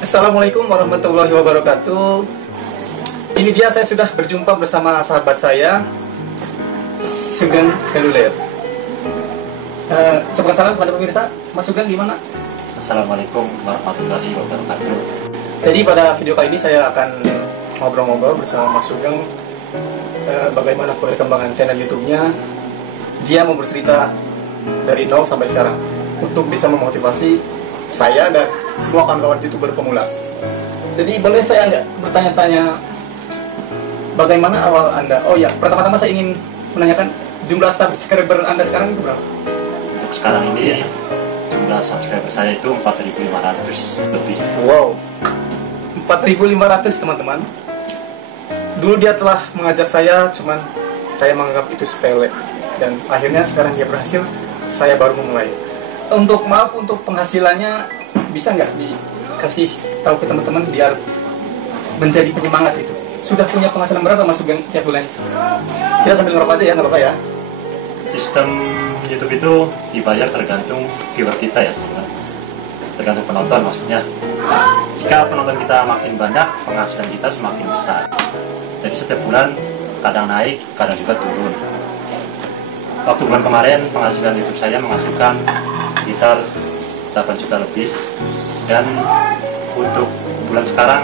Assalamualaikum warahmatullahi wabarakatuh. Ini dia, saya sudah berjumpa bersama sahabat saya, Sugeng Seluler. Ucapkan salam kepada pemirsa. Mas Sugeng gimana? Assalamualaikum warahmatullahi wabarakatuh. Jadi pada video kali ini saya akan ngobrol-ngobrol bersama Mas Sugeng, bagaimana perkembangan channel YouTube-nya. Dia mau bercerita dari nol sampai sekarang untuk bisa memotivasi saya dan semua kawan-kawan YouTuber pemula. Jadi boleh saya nggak bertanya-tanya bagaimana awal Anda? Oh ya, pertama-tama saya ingin menanyakan jumlah subscriber Anda sekarang itu berapa? Untuk sekarang ini jumlah subscriber saya itu 4.500 lebih. Wow, 4.500 teman-teman. Dulu dia telah mengajar saya, cuman saya menganggap itu sepele. Dan akhirnya sekarang dia berhasil, saya baru memulai. Untuk penghasilannya bisa nggak dikasih tahu ke teman-teman biar menjadi penyemangat itu? Sudah punya penghasilan berapa Mas Sugeng tiap bulan? Kita sambil ngerokok aja ya, nggak apa-apa ya. Sistem YouTube itu dibayar tergantung viewer kita ya, teman-teman. Tergantung penonton maksudnya. Jika penonton kita makin banyak, penghasilan kita semakin besar. Jadi setiap bulan kadang naik, kadang juga turun. Waktu bulan kemarin penghasilan YouTube saya menghasilkan sekitar 8 juta lebih, dan untuk bulan sekarang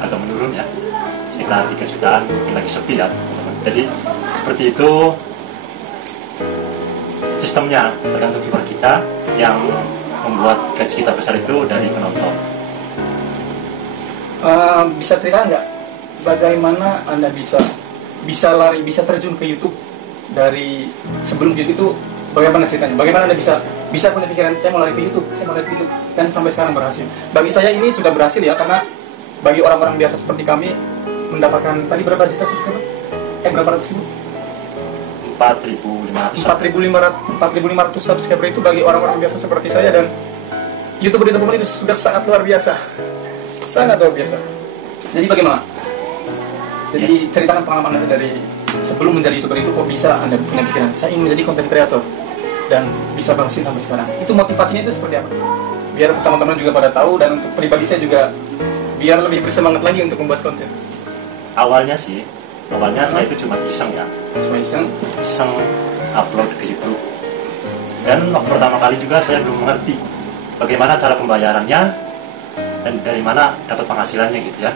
agak menurun ya, sekitar 3 jutaan, mungkin lagi sepi ya teman-teman. Jadi seperti itu sistemnya, tergantung viewer kita. Yang membuat gaji kita besar itu dari penonton. Bisa cerita nggak bagaimana Anda bisa lari, bisa terjun ke YouTube dari sebelum YouTube itu? Bagaimana ceritanya? Bagaimana Anda bisa punya pikiran saya mau lari ke YouTube, dan sampai sekarang berhasil? Bagi saya ini sudah berhasil ya, karena bagi orang-orang biasa seperti kami mendapatkan tadi berapa juta subscriber? Berapa ratus ribu? 4.500 subscriber itu bagi orang-orang biasa seperti saya dan YouTuber itu sudah sangat luar biasa. Sangat luar biasa. Jadi bagaimana? Jadi ceritakan pengalaman Anda dari sebelum menjadi YouTuber itu, kok bisa Anda punya pikiran saya ingin menjadi content creator dan bisa berhasil sampai sekarang. Itu motivasinya itu seperti apa? Biar teman-teman juga pada tahu, dan untuk pribadi saya juga biar lebih bersemangat lagi untuk membuat konten. Awalnya saya itu cuma iseng ya. Cuma iseng upload ke YouTube. Dan waktu pertama kali juga saya belum mengerti bagaimana cara pembayarannya dan dari mana dapat penghasilannya gitu ya.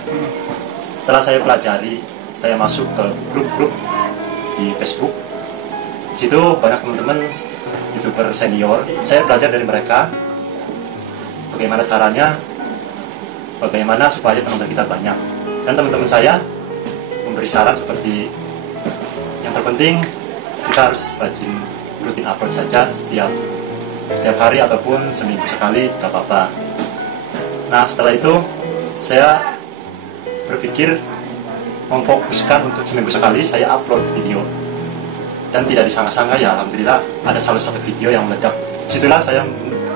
Setelah saya pelajari, saya masuk ke grup-grup di Facebook. Di situ banyak teman-teman YouTuber senior. Saya belajar dari mereka bagaimana caranya, bagaimana supaya penonton kita banyak. Dan teman-teman saya memberi saran seperti yang terpenting kita harus rajin rutin upload saja setiap hari ataupun seminggu sekali, gak apa-apa. Nah setelah itu saya berpikir memfokuskan untuk seminggu sekali saya upload video, dan tidak disangka-sangka ya alhamdulillah ada salah satu video yang meledak. Disitulah saya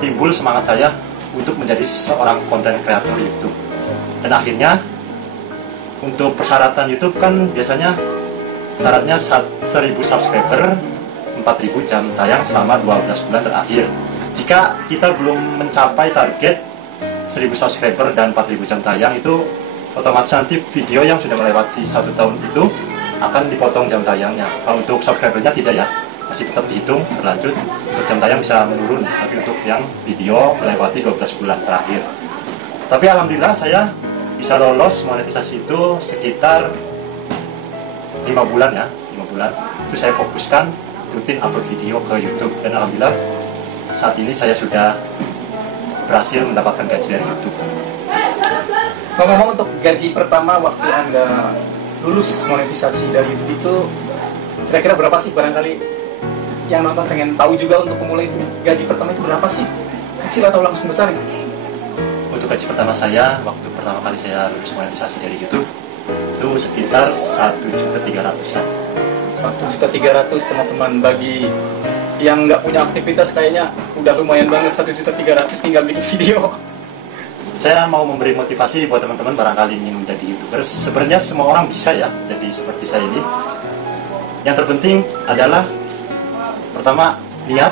timbul semangat saya untuk menjadi seorang konten kreator YouTube. Dan akhirnya untuk persyaratan YouTube kan biasanya syaratnya 1.000 subscriber, 4.000 jam tayang selama 12 bulan terakhir. Jika kita belum mencapai target 1.000 subscriber dan 4.000 jam tayang, itu otomatis nanti video yang sudah melewati 1 tahun itu akan dipotong jam tayangnya. Kalau untuk subscribernya tidak ya, masih tetap dihitung berlanjut. Untuk jam tayang bisa menurun, tapi untuk yang video melewati 12 bulan terakhir. Tapi alhamdulillah saya bisa lolos monetisasi itu sekitar 5 bulan ya, 5 bulan. Itu saya fokuskan rutin upload video ke YouTube, dan alhamdulillah saat ini saya sudah berhasil mendapatkan gaji dari YouTube. Ngomong-ngomong, untuk gaji pertama waktu Anda lulus monetisasi dari YouTube itu kira-kira berapa sih? Barangkali yang nonton pengen tahu juga, untuk pemula itu gaji pertama itu berapa sih? Kecil atau langsung besar gitu? Untuk gaji pertama saya, waktu pertama kali saya lulus monetisasi dari YouTube, itu sekitar 1.300.000-an. 1.300.000 teman-teman. Bagi yang nggak punya aktivitas kayaknya udah lumayan banget 1.300.000 tinggal bikin video. Saya mau memberi motivasi buat teman-teman barangkali ingin menjadi YouTuber. Sebenarnya semua orang bisa ya jadi seperti saya ini. Yang terpenting adalah pertama niat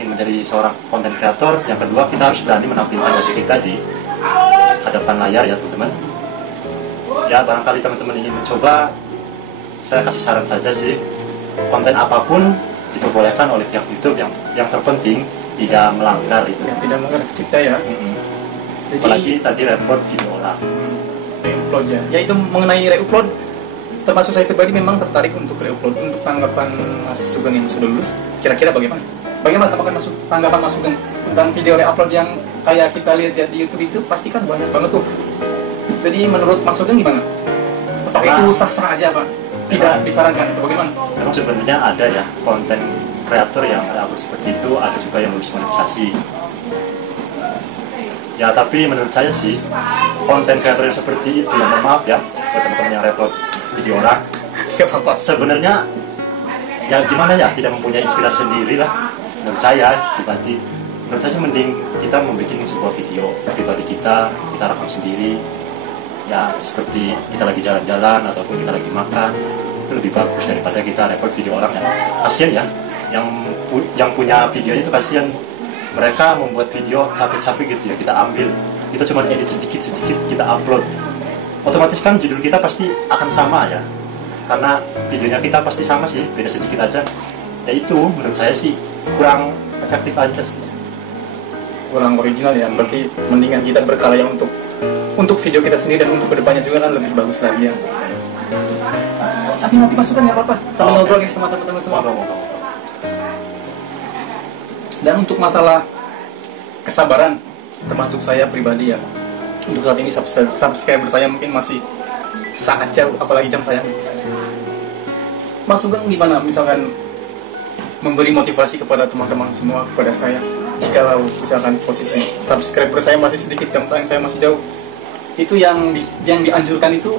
ingin menjadi seorang konten kreator. Yang kedua, kita harus berani menampilkan wajah kita di hadapan layar ya teman-teman. Ya barangkali teman-teman ingin mencoba, saya kasih saran saja sih, konten apapun diperbolehkan oleh pihak YouTube, yang terpenting tidak melanggar itu. Yang tidak melanggar cipta ya. Jadi, apalagi tadi report video orang. Reupload ya. Ya itu mengenai reupload, termasuk saya pribadi memang tertarik untuk reupload. Untuk tanggapan Mas Sugeng yang sudah lulus, kira-kira bagaimana? Bagaimana tanggapan Mas Sugeng tentang video reupload yang kayak kita lihat di YouTube itu? Pasti kan banyak banget tuh. Jadi menurut Mas Sugeng gimana? Apakah itu sah-sah aja Pak? Tidak disarankan atau bagaimana? Memang sebenarnya ada ya konten kreator yang upload seperti itu, ada juga yang lulus monetisasi. Ya tapi menurut saya sih konten kreator yang seperti itu, yang maaf ya buat teman-teman yang repot video orang, Gak apa-apa. sebenarnya ya gimana ya, tidak mempunyai inspirasi sendiri lah. Menurut saya pribadi, menurut saya sih mending kita membuat sebuah video pribadi kita rekam sendiri. Ya seperti kita lagi jalan-jalan ataupun kita lagi makan, itu lebih bagus daripada kita repot video orang. Yang kasian ya, yang punya videonya itu kasian, mereka membuat video capek-capek gitu ya, kita ambil, kita cuma edit sedikit-sedikit, kita upload, otomatis kan judul kita pasti akan sama ya, karena videonya kita pasti sama sih, beda sedikit aja. Ya itu menurut saya sih kurang efektif aja sih, Kurang original ya. Berarti mendingan kita berkarya untuk video kita sendiri, dan untuk kedepannya juga kan lebih bagus lagi ya. Sambil ngopi masukan nggak apa-apa, sambil ngobrol gitu sama teman-teman semua. Dan untuk masalah kesabaran, termasuk saya pribadi ya, untuk saat ini subscriber saya mungkin masih sangat jauh, apalagi jam tayang. Mas Sugeng gimana misalkan memberi motivasi kepada teman-teman semua, kepada saya, jika misalkan posisi subscriber saya masih sedikit, jam tayang saya masih jauh, itu yang dianjurkan itu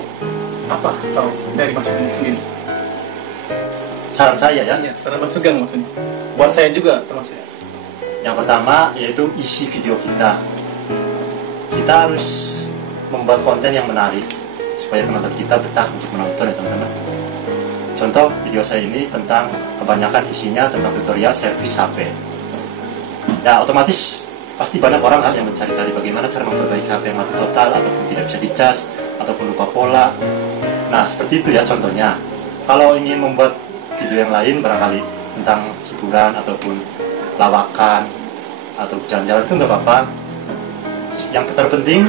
apa kalau dari Mas Sugeng sendiri? saran saya ya. Ya, saran Mas Sugeng maksudnya. Buat saya juga termasuk. Yang pertama yaitu isi video kita. Kita harus membuat konten yang menarik supaya penonton kita betah untuk menonton ya teman-teman. Contoh video saya ini tentang, kebanyakan isinya tentang tutorial servis HP. Ya otomatis pasti banyak orang lah yang mencari-cari bagaimana cara memperbaiki HP yang mati total ataupun tidak bisa dicas ataupun lupa pola. Nah seperti itu ya contohnya. Kalau ingin membuat video yang lain barangkali tentang hiburan ataupun lawakan atau jalan-jalan itu nggak apa-apa. Yang terpenting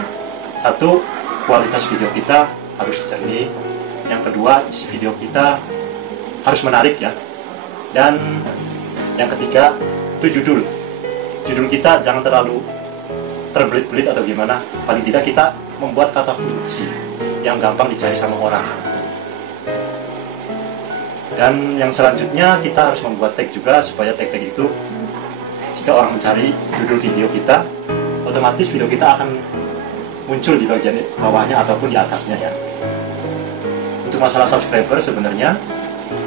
satu, kualitas video kita harus jernih. Yang kedua, isi video kita harus menarik ya. Dan yang ketiga itu judul kita jangan terlalu terbelit-belit atau gimana. Paling tidak kita membuat kata kunci yang gampang dicari sama orang. Dan yang selanjutnya kita harus membuat tag juga, supaya tag-tag itu jika orang mencari judul video kita, otomatis video kita akan muncul di bagian bawahnya ataupun di atasnya ya. Untuk masalah subscriber sebenarnya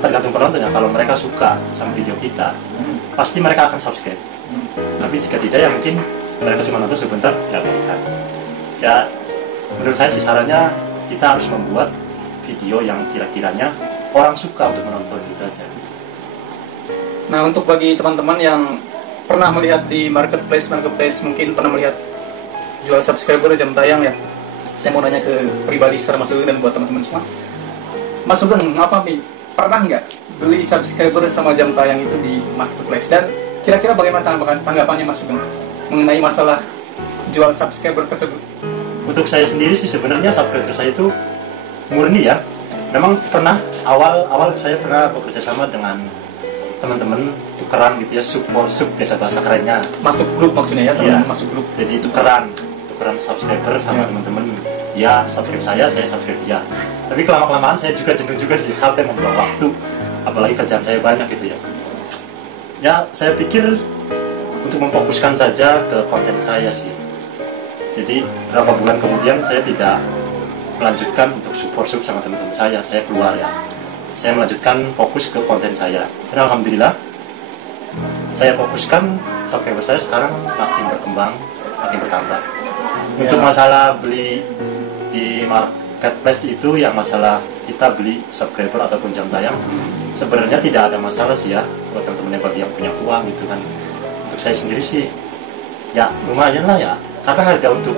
tergantung penontonnya. Kalau mereka suka sama video kita, pasti mereka akan subscribe. Tapi jika tidak ya mungkin mereka cuma nonton sebentar, ya baikkan. Ya menurut saya sih sarannya kita harus membuat video yang kira-kiranya orang suka untuk menonton, gitu aja. Nah untuk bagi teman-teman yang pernah melihat di marketplace mungkin pernah melihat jual subscriber jam tayang ya, saya mau nanya ke pribadi secara Mas Sugeng dan buat teman-teman semua. Mas Sugeng, apa nih, pernah nggak beli subscriber sama jam tayang itu di marketplace? Dan kira-kira bagaimana tanggapannya Mas Sugeng mengenai masalah jual subscriber tersebut? Untuk saya sendiri sih sebenarnya subscriber saya itu murni ya. Memang pernah awal saya pernah bekerja sama dengan teman-teman tukeran gitu ya, sub biasa bahasa kerennya. Masuk grup maksudnya ya, teman masuk grup. Jadi tukeran subscriber sama teman-teman. Ya subscribe saya subscribe dia. Tapi kelama-kelamaan saya juga jenuh juga sih, sampai membuang waktu. Apalagi kerjaan saya banyak gitu ya. Ya saya pikir untuk memfokuskan saja ke konten saya sih. Jadi beberapa bulan kemudian saya tidak melanjutkan untuk support sama teman-teman saya keluar ya. Saya melanjutkan fokus ke konten saya. Dan alhamdulillah saya fokuskan subscriber saya sekarang makin berkembang, makin bertambah. Untuk masalah beli di marketplace itu, yang masalah kita beli subscriber ataupun jam tayang, sebenarnya tidak ada masalah sih ya buat teman-teman bagi yang punya uang gitu kan. Untuk saya sendiri sih ya lumayan lah ya, karena harga untuk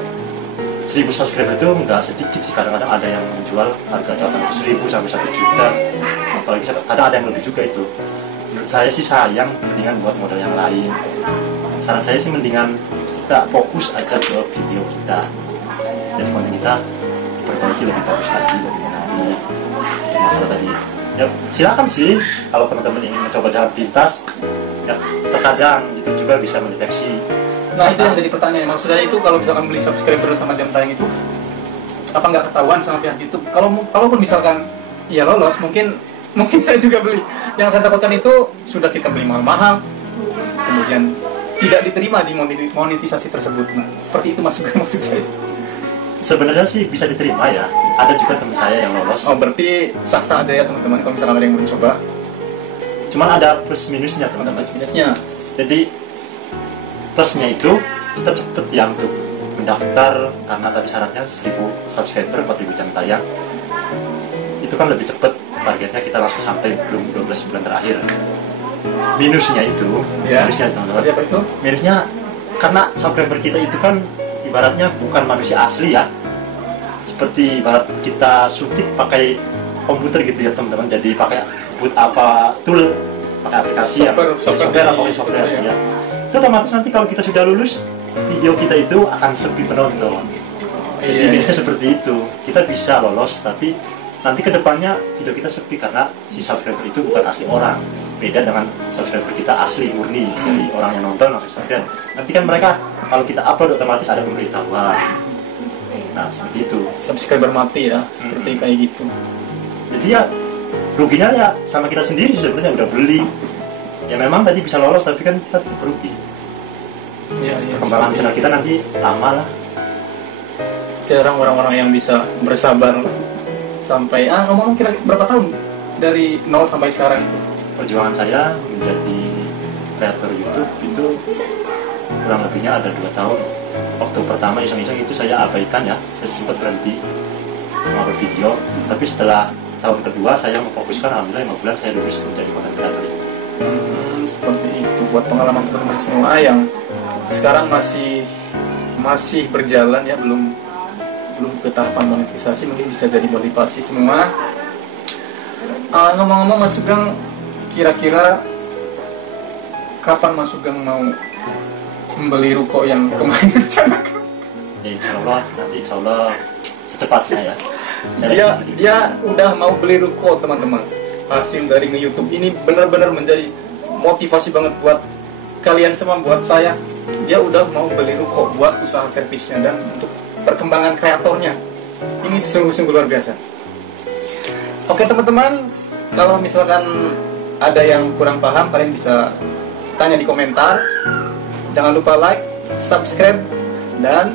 1000 subscriber itu nggak sedikit sih, kadang-kadang ada yang menjual harga 800.000 sampai 1 juta, apalagi kadang ada yang lebih juga itu. Menurut saya sih sayang, mendingan buat modal yang lain. Saran saya sih mendingan kita fokus aja ke video kita dan konten kita diperbaiki lebih bagus lagi, lebih menarik. Untuk masalah tadi ya silakan sih kalau teman-teman ingin mencoba jalan pintas ya, terkadang itu juga bisa mendeteksi. Nah itu yang jadi pertanyaan, maksud saya itu kalau misalkan beli subscriber sama jam tayang itu apa nggak ketahuan sama pihak YouTube? Kalaupun misalkan ya lolos, mungkin saya juga beli. Yang saya takutkan itu sudah kita beli mahal-mahal, kemudian tidak diterima di monetisasi tersebut. Nah, seperti itu maksud saya. Sebenarnya sih bisa diterima ya. Ada juga teman saya yang lolos. Oh berarti sah-sah aja ya teman-teman kalau misalkan ada yang mencoba. Cuman ada plus minusnya teman-teman. Plus minusnya. Jadi plusnya itu kita cepet ya untuk mendaftar, karena tadi syaratnya 1000 subscriber 4000 jam tayang. Itu kan lebih cepet, targetnya kita langsung sampai belum 12 bulan terakhir. Minusnya itu, ya. Minusnya teman-teman. Apa itu? Minusnya karena subscriber kita itu kan ibaratnya bukan manusia asli ya. Seperti ibarat kita syuting pakai komputer gitu ya teman-teman. Jadi pakai buat apa tool, pakai aplikasi software ya. Itu otomatis nanti kalau kita sudah lulus, video kita itu akan sepi penonton. Jadi minusnya seperti itu. Kita bisa lolos, tapi nanti kedepannya video kita sepi karena si subscriber itu bukan asli orang. Beda dengan subscriber kita asli murni dari orang yang nonton langsung subscribe. Nanti kan mereka kalau kita upload otomatis ada pemberitahuan. Nah seperti itu. Subscriber mati ya, seperti kayak gitu. Jadi ya ruginya ya sama kita sendiri sebenarnya udah beli. Ya memang tadi bisa lolos tapi kan kita tetap rugi. Ya, Perkembangan channel kita nanti lama lah. Jarang orang-orang yang bisa bersabar sampai ngomong kira berapa tahun dari 0 sampai sekarang itu. Perjuangan saya menjadi kreator YouTube itu kurang lebihnya ada 2 tahun. Waktu pertama iseng-iseng itu saya abaikan ya, saya sempat berhenti mengupload video. Tapi setelah tahun kedua saya memfokuskan, alhamdulillah 5 bulan saya lulus menjadi content creator. Seperti itu buat pengalaman teman-teman semua yang sekarang masih berjalan ya, belum ke tahapan monetisasi, mungkin bisa jadi motivasi semua. Ngomong-ngomong Mas Sugeng, kira-kira kapan Mas Sugeng mau membeli ruko yang kemarin rencanakan? Ya insya Allah secepatnya ya. Dia udah mau beli ruko teman-teman. Hasil dari nge-YouTube ini benar-benar menjadi motivasi banget buat kalian semua, buat saya. Dia udah mau beli ruko buat usaha servisnya dan untuk perkembangan kreatornya. Ini sungguh-sungguh luar biasa. Oke teman-teman, kalau misalkan ada yang kurang paham, kalian bisa tanya di komentar. Jangan lupa like, subscribe, dan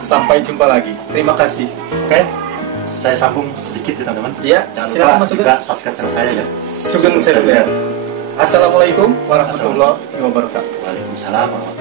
sampai jumpa lagi. Terima kasih. Oke, saya sambung sedikit ya teman-teman. Ya, jangan lupa juga subscribe channel saya ya. Sugeng Seluler. Assalamualaikum warahmatullahi wabarakatuh. Waalaikumsalam warahmatullahi wabarakatuh.